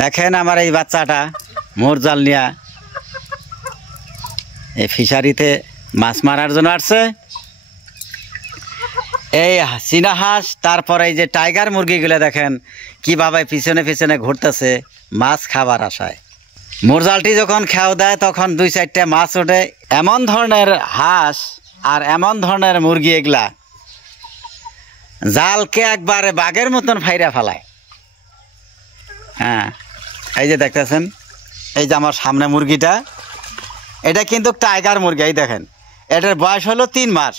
দেখেন আমার এই বাচ্চাটা মোর জাল নিয়া এই ফিশারিতে মাছ মারার জন্য আসছে। এই চীনা হাঁস, তারপরে এই যে টাইগার মুরগিগুলো দেখেন কিভাবে পিছনে পিছনে ঘুরতেছে মাছ খাবার আশায়। মোর জালটি যখন খেয়াও দেয় তখন 2-4টা মাছ ওঠে। এমন ধরনের হাঁস আর এমন ধরনের মুরগি এগুলা জালকে একবারে বাঘের মতন ফাইরা ফেলায়। হ্যাঁ, এই যে দেখতেছেন, এই যে আমার সামনে মুরগিটা, এটা কিন্তু টাইগার মুরগি। এই দেখেন, এটার বয়স হলো 3 মাস।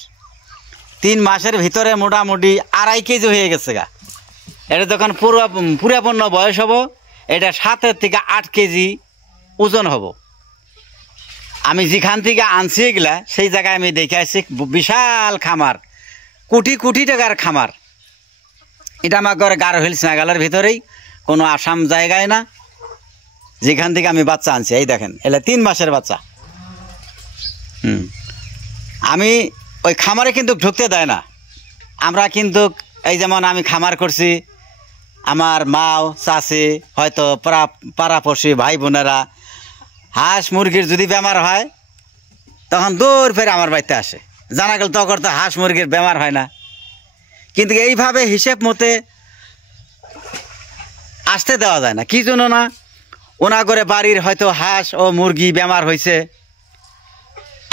3 মাসের ভিতরে মোটামুটি 2.5 কেজি হয়ে গেছে গা। এটা যখন পুরাপূর্ণ বয়স হবো, এটা 7 থেকে 8 কেজি ওজন হব। আমি যেখান থেকে আনছি এগুলা সেই জায়গায় আমি দেখে আসছি বিশাল খামার, কোটি কোটি টাকার খামার। এটা আমার ঘরে গারো হিলস নাগালের ভিতরেই, কোনো আসাম জায়গায় না, যেখান থেকে আমি বাচ্চা আনছি। এই দেখেন, এলে 3 মাসের বাচ্চা। আমি ওই খামারে কিন্তু ঢুকতে দেয় না। আমরা কিন্তু এই যেমন আমি খামার করছি, আমার মাও চাষি হয়তো পাড়াপড়শি ভাই বোনেরা হাঁস মুরগির যদি বেমার হয় তখন দৌড় ফেরে আমার বাড়িতে আসে। জানা গেল তখন তো হাঁস মুরগির বেমার হয় না, কিন্তু এইভাবে হিসেব মতে আসতে দেওয়া যায় না। কি জন্য না, ওনা করে বাড়ির হয়তো হাঁস ও মুরগি বেমার হয়েছে,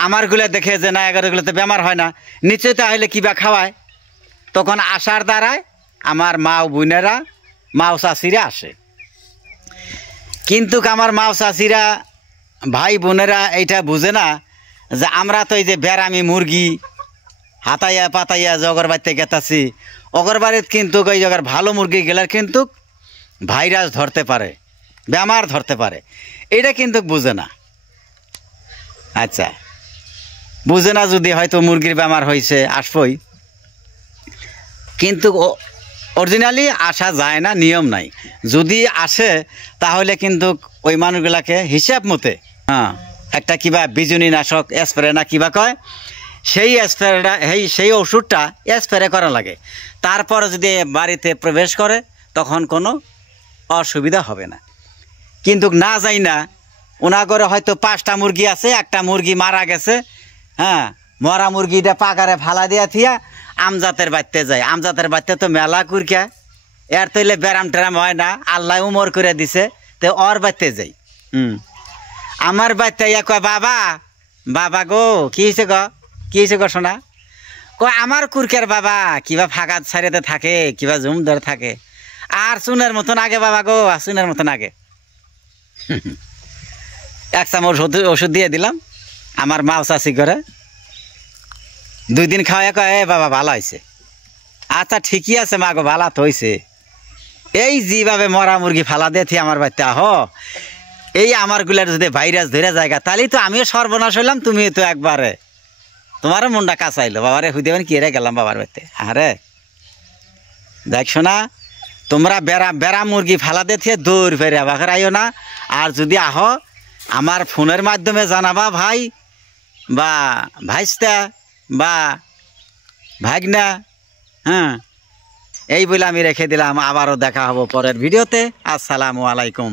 আমারগুলো দেখে যে না এগারোগুলোতে বেমার হয় না, নিশ্চয়ই তাহলে কিবা খাওয়ায়। তখন আসার দ্বারায় আমার মাও বোনেরা মাও চাষিরা আসে। কিন্তু আমার মাও চাষিরা ভাই বোনেরা এইটা বুঝে না যে আমরা তো এই যে বেড়ামি মুরগি হাতাইয়া পাতাইয়া জগর বাড়িতে গেতাছি, অগর বাড়িতে কিন্তু ওই জগর ভালো মুরগি গেলার কিন্তু ভাইরাস ধরতে পারে, বেমার ধরতে পারে, এটা কিন্তু বুঝে না। আচ্ছা, বুঝে না যদি হয়তো মুরগির বেমার হয়েছে আসবই, কিন্তু অরিজিনালি আসা যায় না, নিয়ম নাই। যদি আসে তাহলে কিন্তু ওই মানুষগুলাকে হিসাব মতে একটা কিবা বিজনীনাশক স্প্রে না কিবা কয়, সেই স্প্রেটা সেই ওষুধটা স্প্রে করা লাগে। তারপরে যদি বাড়িতে প্রবেশ করে তখন কোনো অসুবিধা হবে না। কিন্তু না যাই না, ওনা করে হয়তো 5টা মুরগি আছে, একটা মুরগি মারা গেছে, হ্যাঁ, মরা মুরগিটা পাকারে ফালা দিয়া থিয়া আমজাতের বাড়িতে যায়। আমজাতের বাড়িতে তো মেলা কুরকা, এর তৈলে ব্যারাম টেরাম হয় না, আল্লাহ উমর করে দিছে, তো ওর বাড়িতে যাই। আমার বাড়িতে ইয়া কয়, বাবা বাবা গো, কি হয়েছে গো, কি হয়েছে গো শোনা? কয় আমার কুরকার বাবা কিবা ফাঁকা ছাড়িতে থাকে, কিবা জুম ধরে থাকে, আর চুনের মতন আগে বাবা গো, চুনের মতন আগে। 1 চামচ ওষুধ দিয়ে দিলাম আমার মাও চাষি করে। 2 দিন খাওয়া কয়, বাবা ভালো হয়েছে। আচ্ছা ঠিকই আছে মা গো, ভালো তো হয়েছে। এই যেভাবে মরা মুরগি ফালা দিয়ে আমার বাড়িতে আহ, এই আমারগুলার যদি ভাইরাস ধরে জায়গা, তাহলেই তো আমিও সর্বনাশ হইলাম, তুমি তো একবারে তোমারও মনটা কাঁচাইলো। বাবারে হুই দেবেন কি রে গেলাম বাবার বাড়িতে। আরে দেখছো না, তোমরা বেড়া মুরগি ফালা দিয়ে দৌড় ফেরে আবার আইও না। আর যদি আহ, আমার ফোনের মাধ্যমে জানাবা ভাই বা ভাইস্তা বা ভাগনা। হ্যাঁ, এই বলে আমি রেখে দিলাম। আবারও দেখা হবো পরের ভিডিওতে। আসসালামু আলাইকুম।